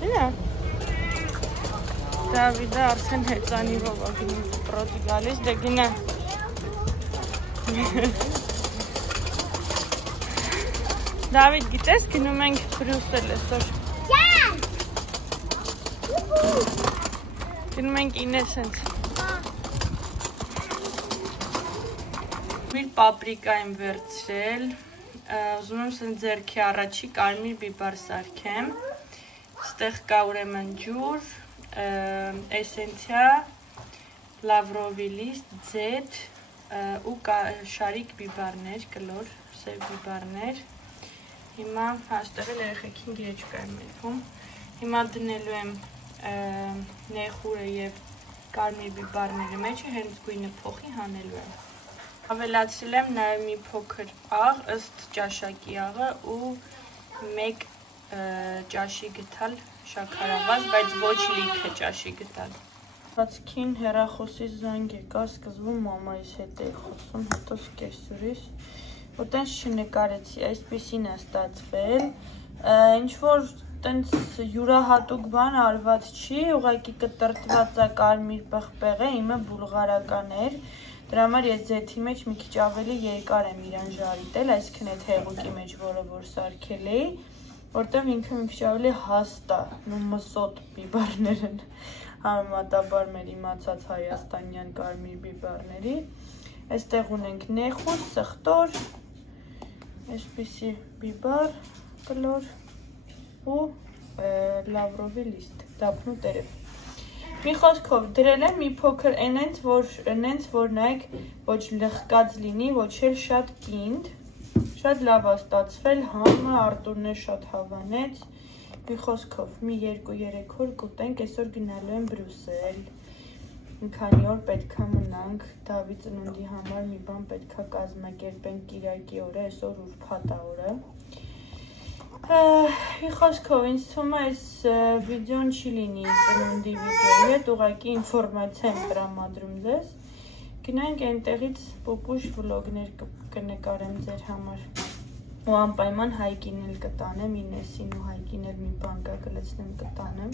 Գնա։ Դավիդը արդեն հեծանիվով է գնում դպրոցի գալիս, դե գնա։ Դավիդ, գիտես գնում ենք Բրյուսել այսօր։ Գնում ենք Ինեսենս։ Մի պապրիկա եմ վերցրել, ուզում եմ սենց ձեռքի առաջի կարմիր բիբար սարքեմ, ստեղ կա ուրեմն ջուր, էսենցիա, լավրովի լիստ, ձեթ ու շարիկ բիբարներ, կլոր, սև բիբարներ, հիմա հաստեղ էլ երեխեքին գիրեջկա եմ ելվում, հիմա դնելու եմ նեխուրը և կարմիր բիբարների մեջը հենց գույնը փոխի հանելու եմ։ Ավելացրել եմ նաև մի փոքր աղ, ըստ ճաշակի աղը ու մեկ ճաշի գտալ շաքարավազ, բայց ոչ լիքը ճաշի գտալ։ Բացքին հեռախոսի զանգ եկա, սկզբում մամայիս հետ էի խոսում, հետո սկեսուրիս, որտենց չնկարեցի, այսպիսին է ստացվել, ինչ-որ տենց յուրահատուկ բան արված չի, ուղղակի կտրտված է կարմիր պղպեղ է, իմը բուլղարական էր, դրա համար ես ձեթի մեջ մի քիչ ավելի երկար եմ իրան ժարիտել, այսքան այդ հեղուկի մեջ, որը որ սարքել էի, որտեղ ինքը մի քիչ ավելի հաստ է, ու մսոտ բիբարներ են, համեմատաբար մեր իմացած հայաստանյան կարմիր բիբարների, այստեղ ունենք նեխուր, սխտոր, այսպիսի բիբար, կլոր ու լավրովի լիստ, դափնու տերև։ Մի խոսքով դրել եմ մի փոքր այնենց, որ նայեք ոչ լխկած լինի, ոչ էլ շատ կինդ, շատ լավ է ստացվել, համը Արտուրն է շատ հավանեց, մի խոսքով մի 2-3 օր կուտենք, այսօր գնալու եմ Բրյուսել, մի քանի օր պետքա մնանք, Դավիթ ծնունդի համար մի բան պետքա կազմակերպենք Կիրակի օրը, այսօր ուրբաթ է օրը։ Մի խոսքով, ինձ թվում է այս վիդեոն չի լինի ծնունդի վիդեոյի հետ, ուղղակի ինֆորմացիա եմ տրամադրում ձեզ։ Գնանք այնտեղից պոպուշ վլոգներ կնկարեմ ձեր համար։ Ու անպայման Հայկին էլ կտանեմ, Ինեսին ու Հայկին էլ մի բան կա կլցնեմ կտանեմ։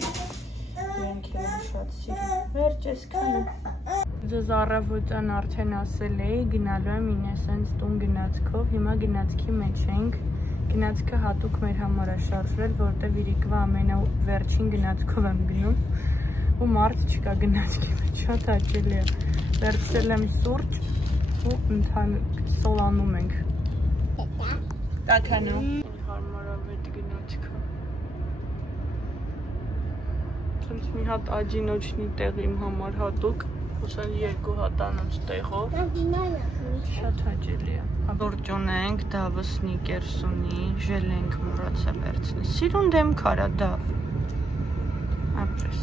Իրենք էլ շատ սիրում։ Վերջ այսքանը։ Ձեզ առավոտյան արդեն ասել էի, գնալու եմ Ինեսենս տուն գնացքով, հիմա գնացքի մեջ ենք։ Գնացքը հատուկ մեր համար է շարժվել, որտեղ իրիկվա ամենավերջին գնացքով եմ գնում ու մարդ չկա գնացքի մեջ, շատ հաճելի է։ Վերցրել եմ սուրճ ու սոլանում ենք։ Կականում։ Հարմարավետ գնացքը։ Սենց մի հատ աջինոչնի տեղ իմ համար հատուկ, ուսել 2 հատանոց տեղով, շատ հաճելի է։ Աբորջ ունենք, դավը սնիկերս ունի, ժել ենք մոռացել վերցնել, սիրուն դեմք արա դավ, ապրես,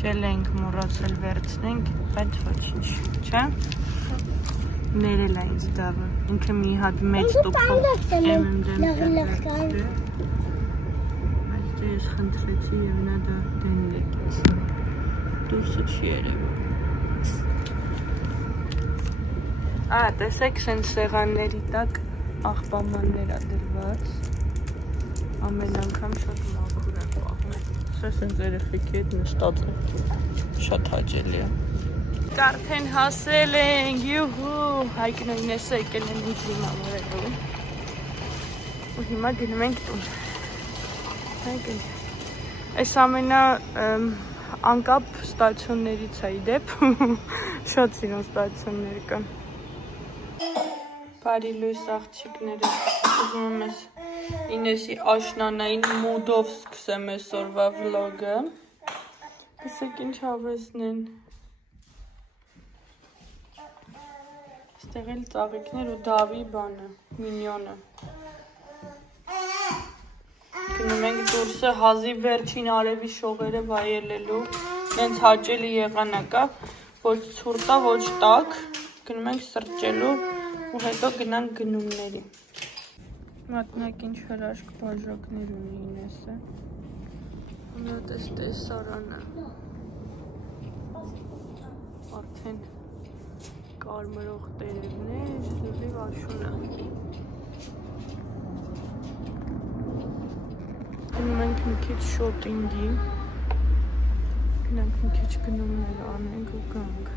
ժել ենք մոռացել վերցնենք, բայց ոչինչ, չէ, ներել է ինձ դավը, ինքը մի հատ մեծ տուփով եմ դեմքը վերցրել, բայց դե ես խնդրեցի և նա դա դեն եկեց, դուրսը չի երևում։ Տեսեք սենց սեղանների տակ աղբամաններ է դրված, ամեն անգամ շատ մաքուր է պահում, սա սենց երեխեքի հետ նստած է, շատ հաճելի է։ Արդեն հասել ենք, յուհու, Հայկն ու Ինեսը եկել են ինձ դիմավորելու, ու հիմա գնում ենք տուն։ Հայկն, այս ամենա անկապ ստացիոններից է իդեպ, շատ սիրուն ստացիոններ կան։ Բարի լույս աղջիկները, ուզում եմ ես Ինեսի աշնանային մուդով սկսեմ այսօրվա վլոգը, տեսեք ինչ հավեսն են, ստեղ էլ ծաղիկներ ու Դավի բանը, մինյոնը, գնում ենք դուրսը հազի վերջին արևի շողերը վայելելու, նենց հաճելի եղանակա, ոչ ցուրտ է, ոչ տաք, գնում ենք սրճելու ու հետո գնանք գնումների։ Մատնակ ինչ հրաշք բաժակներ ունի Ինեսը։ Ունդ ես տեսարանը։ Արդեն կարմրող տերևներ, լիվ աշունը։ Գնում ենք Մի քիչ շոպինգի։ Գնանք մի քիչ գնումներ անենք ու գանք։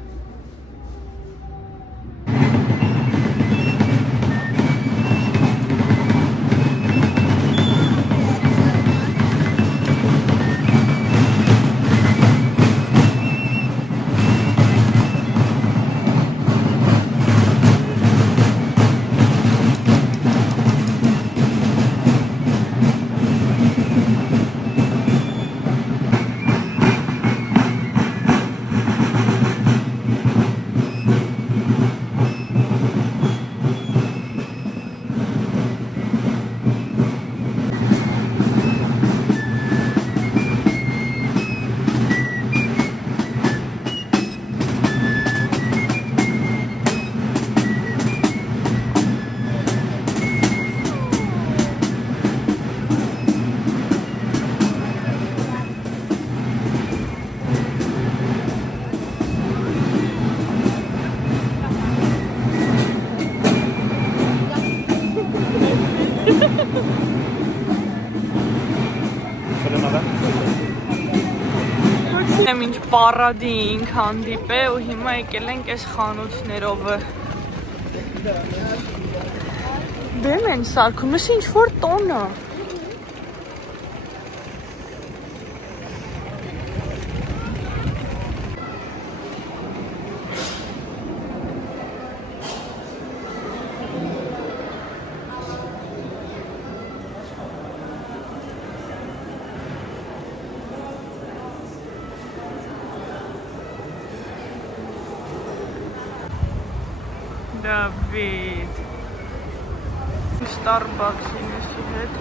Ինչ պարադի ինք հանդիպ է ու հիմա եկել ենք այս խանութներովը բեմ են սարքում, ես ինչ-որ տոնը David Starbucks-in էսի հետ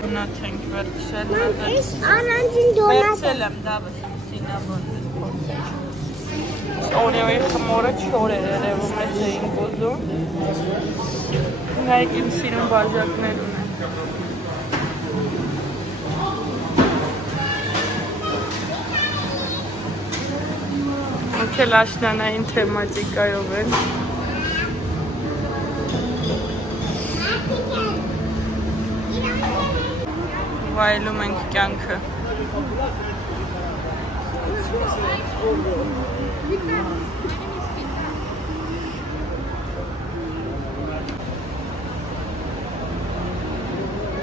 Դոնատ ենք վերցել Ես անանցին դոնատ Վերցել եմ David սինաբոն Օրեոյի խմորը չոր էր երևում ես էին գոզում Նայք իմ սիրուն բաժակներ ունեն Ոքել աշնանային թեմատիկայով են Վայելում ենք կյանքը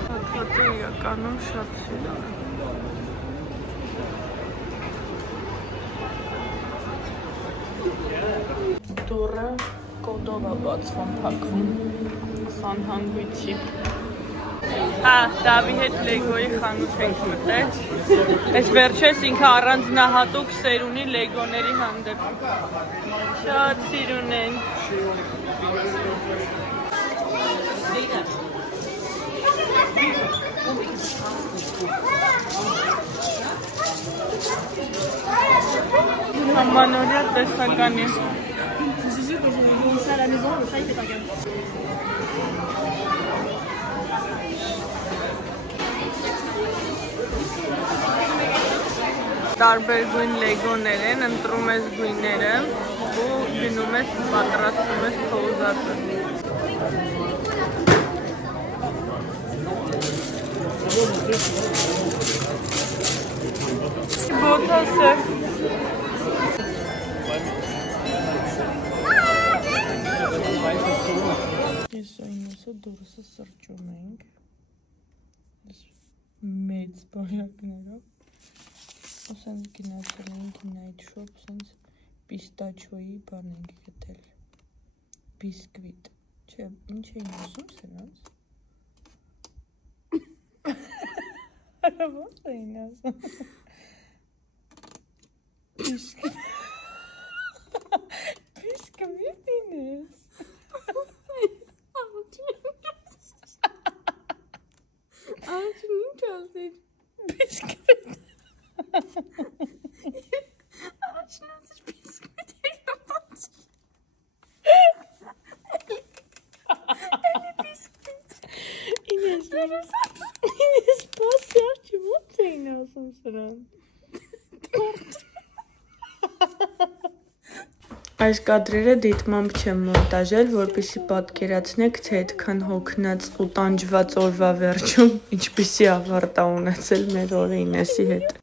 Հատվատը իրականում շատ սիրուն է Դուրը կոդով է բացվում, փակվում խանհանգույցի Դավի հետ լեգոյի խանութ ենք մտել Այս վերջես ինքը առանձնահատուկ սեր ունի լեգոների հանդեպ Շատ սիրուն են Hamanorya տեսականի ça à la maison, le chat il fait un câble. Տարբեր գույն լեգոներ են, ընտրում ես գույները ու գնում ես պատրաստում ես քո ուզածը։ Բոթաս է։ Ես այնուսը դուրսը սրճում ենք մեծ բաժակներով Սենց գնացել ենք Night Shop, սենց պիստաչոյի բան ենք գտել, բիսկվիտ, չէ, ինչ էին ասում սրանց? Ոնց էին ասում? Բիսկվիտ ինես? Աղջին ինչ ասեր? Բիսկվիտ Առաջին ասր բիսկվիտ էր ապաց Էլի բիսկվիտ Ինես պասի աղջի ոնց էին ասում սրան Այս կադրերը դիտմամբ չեմ մոնտաժել, որպեսզի պատկերացնեք, թե այդքան հոգնած ու տանջված օրվա վերջում ինչպիսի ավարտ ա ունեցել մեր օրը Ինեսի հետ։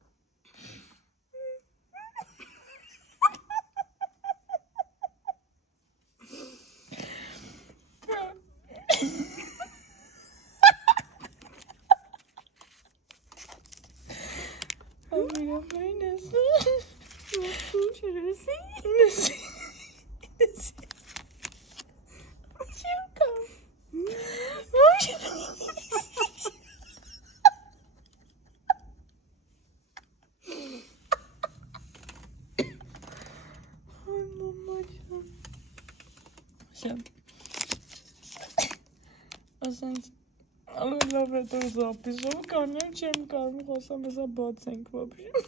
Ասենց լավ է դու զապիսով կանեմ չեմ կարում խոսամ էսա բացենք ոբշի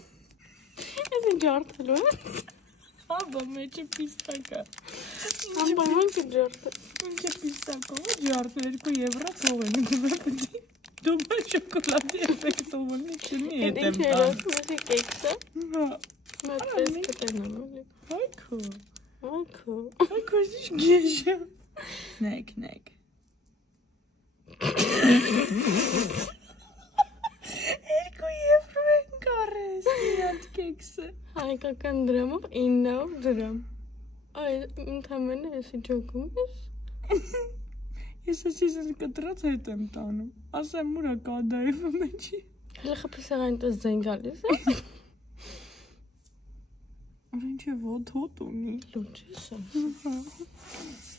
Ես ինչ արտելու է Աբա մեջը պիստակա Աբա ոնք է ջարդը Ոնք է պիստակա ջարդը 2 եվրո թող են գուզապտի Դոմա շոկոլադի էֆեկտ ովնի չունի հետեմ տան Ինչ է ռասմերի կեքսը Մատպես կտենամ Հայքո Հայքո Հայքո զիշ գեշը Նեք Երկու եվրո են կարես իատ կեքսը Հայկական դրամով 9 դրամ Այ ընդամենը եսի ջոքում ես Ես ասես ես կտրած հետ եմ տանում Ասեմ մուրա կադայվը մեջի Հələ խպիս աղայն տոս զեն գալիս է Որ ինչ է ոտ հոտ ունի Լոչ ես